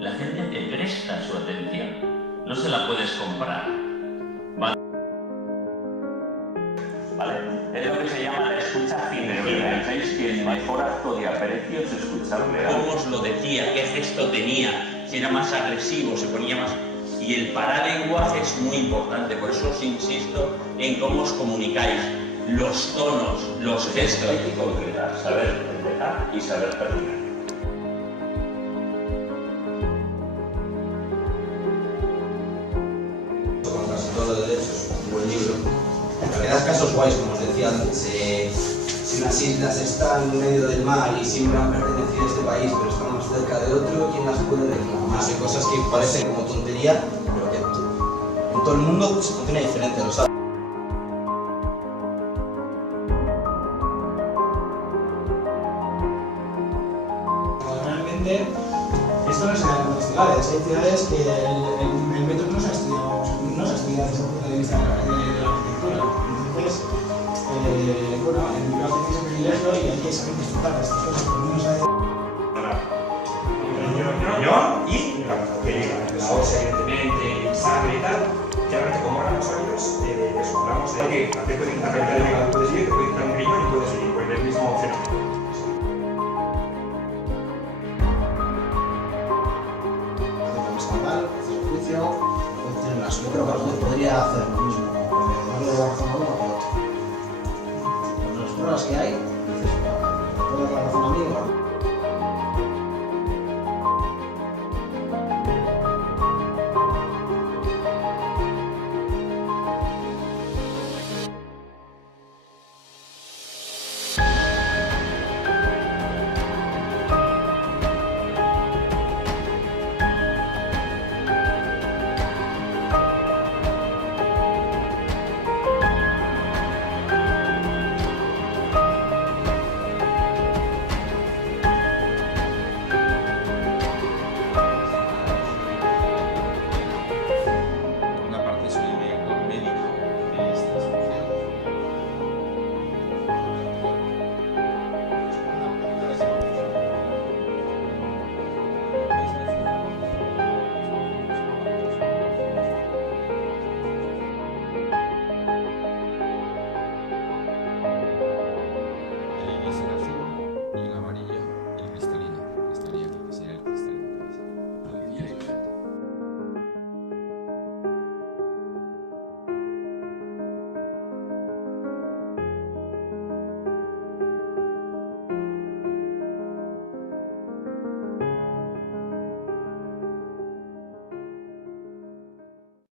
La gente te presta su atención, no se la puedes comprar. ¿Vale? Es lo que se llama la escucha cinéfila. Pensáis que el mejor acto de aprecio es escucharle. ¿Cómo os lo decía? ¿Qué gesto tenía? Si era más agresivo, se ponía más... Y el paralenguaje es muy importante, por eso os insisto en cómo os comunicáis. Los tonos, los gestos. Hay que concretar, saber empezar y saber terminar. Con casi todo de derechos, un buen libro. Porque das casos guays, como os decía antes. Si unas islas están en medio del mar y siempre han pertenecido a este país, pero están más cerca de otro, ¿quién las puede reclamar? Hay cosas que parecen como tontería, pero que en todo el mundo se funciona diferente, lo sabes. Realmente, esto no se da en las ciudades. Hay ciudades que el metro no se ha estudiado desde el punto de vista de la arquitectura. Entonces, bueno, el metro tiene ese privilegio y hay que saber disfrutar de estas cosas. Por lo menos hay... Y que la voz evidentemente sangre y tal, realmente como órganos sólidos hablamos de que antes puede ir una calidad de legal, puedes ir, te puede quitar un riñón y puedes ir por el mismo fenómeno. Yo creo que el juez podría hacer lo mismo, darle razón a uno que a otro. Por las pruebas que hay, dices, toda la razón